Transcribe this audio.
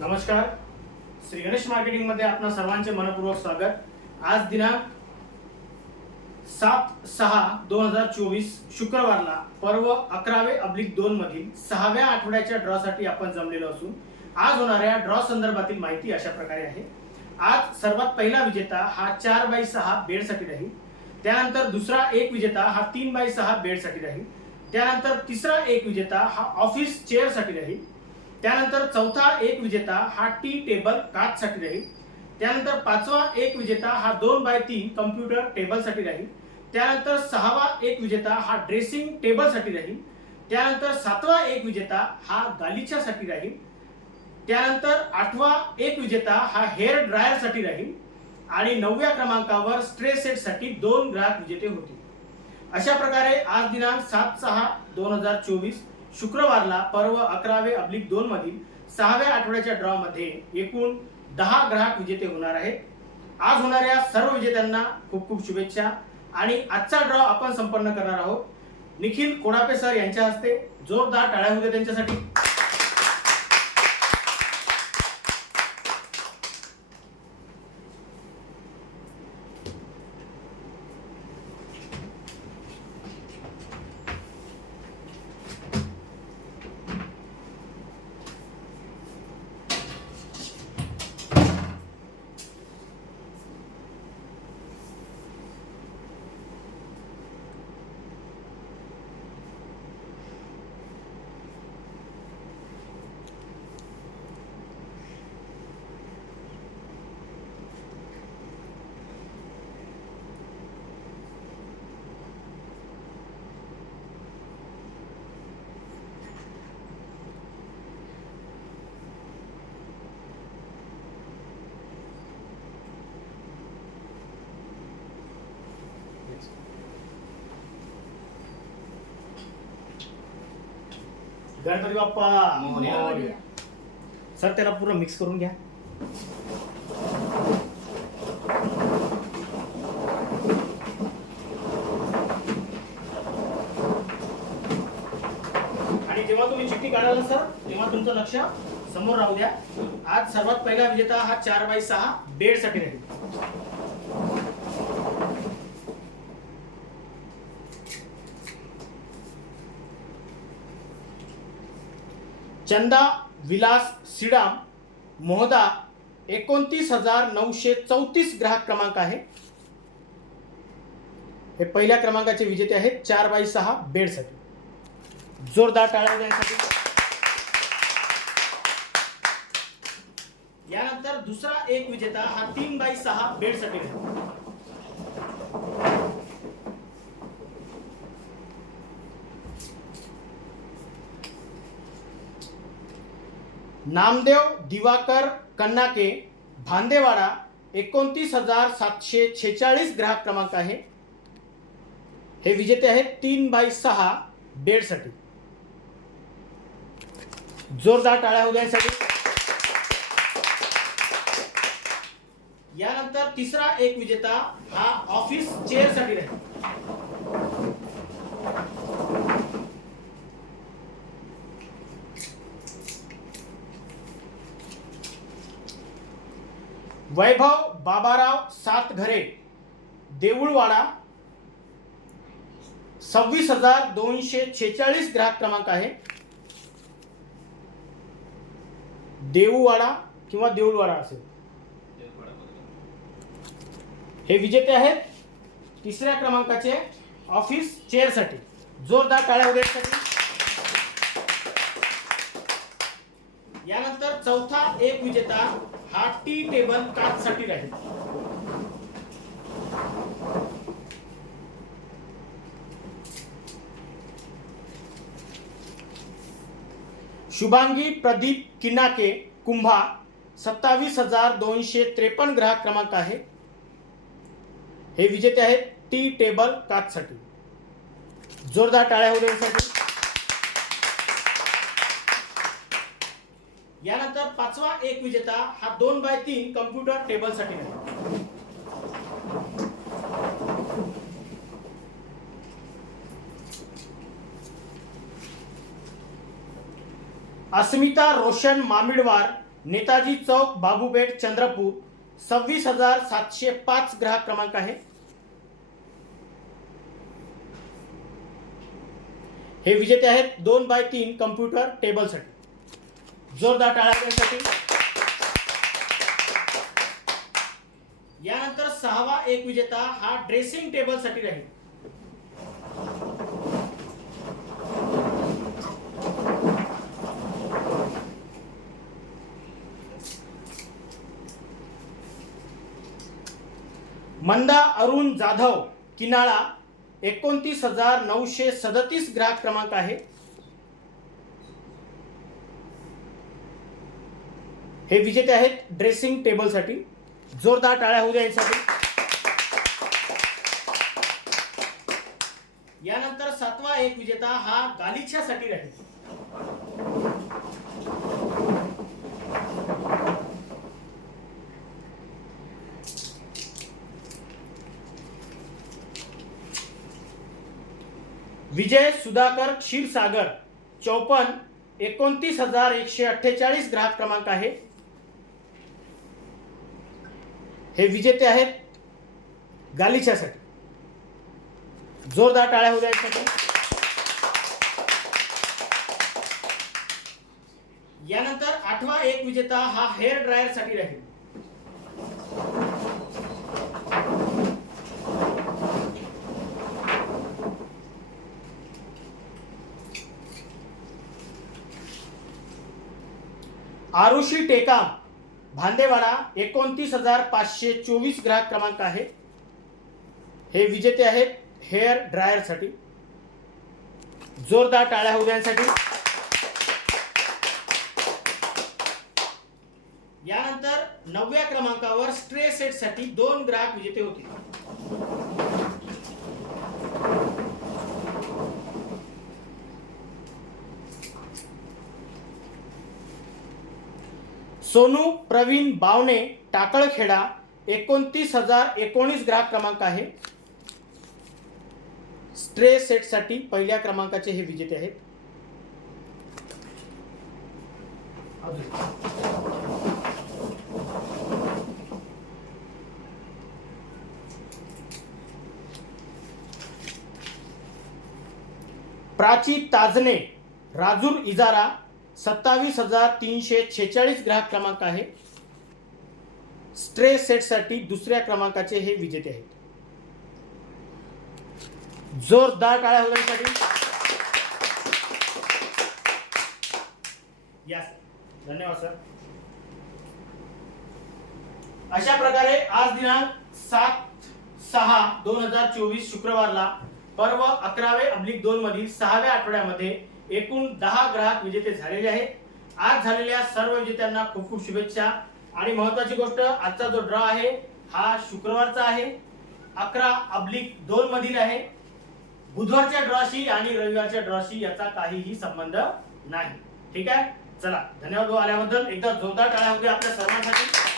नमस्कार. श्री गणेश मार्केटिंगमध्ये आपणा सर्वांचे मनपूर्वक स्वागत. आज दिनांक सात सहा दोन हजार चोवीस शुक्रवारला पर्व अकरावे अब्लिक दोन मधील सहाव्या आठवड्याच्या ड्रॉसाठी आपण जमलेलो असून आज होणाऱ्या ड्रॉ संदर्भातील माहिती अशा प्रकारे आहे. आज सर्वात पहिला विजेता हा चार बाय सहा बेडसाठी राहील. त्यानंतर दुसरा एक विजेता हा तीन बाय सहा बेडसाठी राहील. त्यानंतर तिसरा एक विजेता हा ऑफिस चेअरसाठी राहील. त्यानंतर चौथा एक विजेता हा टी टेबल काचसाठी राहील. त्यानंतर पाचवा एक विजेता हा दोन बाय तीन कम्प्युटर टेबलसाठी राहील. त्यानंतर सहावा एक विजेता हा ड्रेसिंग टेबलसाठी राहील. त्यानंतर सातवा एक विजेता हा गालिच्यासाठी राहील. त्यानंतर आठवा एक विजेता हा हेअर ड्रायरसाठी राहील. आणि नवव्या क्रमांकावर स्ट्रे सेटसाठी दोन ग्राहक विजेते होते अशा प्रकारे आज दिनांक सात सहा दोन हजार चोवीस शुक्रवारला पर्व अकरावे अब्लिक दोन मधील सहाव्या आठवड्याच्या ड्रॉमध्ये एकूण दहा ग्राहक विजेते होणार आहेत. आज होणाऱ्या सर्व विजेत्यांना खूप खूप शुभेच्छा. आणि आजचा ड्रॉ आपण संपन्न करणार आहोत. निखिल कोडापे सर यांच्या हस्ते जोरदार टाळ्या होत्या त्यांच्यासाठी. गणपती बाप्पा. मोरया. सर त्याला पूर्ण मिक्स करून घ्या. आणि जेव्हा तुम्ही चिठ्ठी काढाल सर तेव्हा तुमचं लक्ष समोर राहू द्या. आज सर्वात पहिला विजेता हा चार बाय सहा बेडसाठी राहील. चंदा विलास सिडाम मोहदा एकोणतीस हजार नऊशे चौतीस ग्राहक क्रमांक आहे. हे पहिल्या क्रमांकाचे विजेते आहेत चार बाय सहा बेडसाठी. जोरदार टाळ्या देण्यासाठी. यानंतर दुसरा एक विजेता हा तीन बाय सहा बेडसाठी नामदेव दिवाकर कन्नाके भांदेवाडा एकोणतीस हजार सातशे छेचाळीस ग्राहक क्रमांक आहे. हे विजेते आहेत तीन बाय सहा बेडसाठी. जोरदार टाळ्या उद्यासाठी. यानंतर तिसरा एक विजेता हा ऑफिस चेअरसाठी राहील. वैभव बाबाराव सातघरे देऊळवाडा सव्वीस हजार दोनशे छेचाळीस ग्राहक क्रमांक आहे. देऊवाडा किंवा देऊळवाडा असेल. हे विजेते आहेत. तिसऱ्या क्रमांकाचे ऑफिस चेअरसाठी जोरदार टाळ्या उद्यासाठी यानंतर चौथा एक विजेता हा टी टेबल काचसाठी राहील. शुभांगी प्रदीप किनाके कुंभा सत्तावीस हजार दोनशे त्रेपन्न ग्राहक क्रमांक आहे. हे विजेते आहेत टी टेबल काचसाठी. जोरदार टाळ्या होऊ यानंतर पाचवा एक विजेता हा दोन बाय तीन कम्प्युटर टेबलसाठी आहे. अस्मिता रोशन मामिडवार नेताजी चौक बाबूपेठ चंद्रपूर सव्वीस हजार सातशे पाच ग्राहक क्रमांक आहे. हे विजेते आहेत दोन बाय तीन कम्प्युटर टेबलसाठी जोरदार टाळ्यासाठी यानंतर सहावा एक विजेता हा ड्रेसिंग टेबलसाठी राहील. मंदा अरुण जाधव किनाळा एकोणतीस हजार नऊशे सदतीस ग्राहक क्रमांक आहे. हे विजेते आहेत ड्रेसिंग टेबलसाठी जोरदार टाळ्या होऊ द्या यांसाठी. यानंतर सातवा एक विजेता हा गालिच्यासाठी राहील. विजय सुधाकर क्षीरसागर चौपन्न एकोणतीस हजार एकशे अठ्ठेचाळीस ग्राहक क्रमांक आहे. हे विजेते आहेत गालिच्यासाठी. जोरदार टाळ्या होऊ द्यायसाठी यानंतर आठवा एक विजेता हा हेअर ड्रायरसाठी राहील. आरुषी टेकाम. भांदेवाडा एकोणतीस हजार पाचशे चोवीस ग्राहक क्रमांक आहे. हे विजेते आहेत हेअर ड्रायरसाठी जोरदार टाळ्या होऊ यानंतर नवव्या क्रमांकावर स्ट्रे सेटसाठी दोन ग्राहक विजेते होते. सोनू प्रवीण बावणे टाकळखेडा एकोणतीस हजार एकोणीस ग्राहक क्रमांक आहे. स्ट्रे सेटसाठी पहिल्या क्रमांकाचे हे विजेते आहेत. प्राची ताजने राजूर इजारा सत्तावीस हजार तीनशे छेचाळीस ग्राहक क्रमांक आहे. स्ट्रे सेटसाठी दुसऱ्या क्रमांकाचे हे विजेते आहेत. जोरदार काळ्या होण्यासाठी धन्यवाद सर अशा प्रकारे आज दिनांक सात सहा दोन हजार चोवीस शुक्रवारला पर्व अकरावे अब्लिक दोन मधील सहाव्या आठवड्यामध्ये एकूण दहा ग्राहक विजेते झालेले आहेत. आज झालेल्या सर्व विजेत्यांना खूप खूप शुभेच्छा. आणि महत्वाची गोष्ट आजचा जो ड्रॉ आहे हा शुक्रवारचा आहे. अकरा अब्लिक दोन मधील आहे. बुधवारच्या ड्रॉशी आणि रविवारच्या ड्रॉशी याचा काहीही संबंध नाही. ठीक आहे? चला धन्यवाद आल्याबद्दल. एकदा जोरदार टाळ्या होते आपल्या सर्वांसाठी.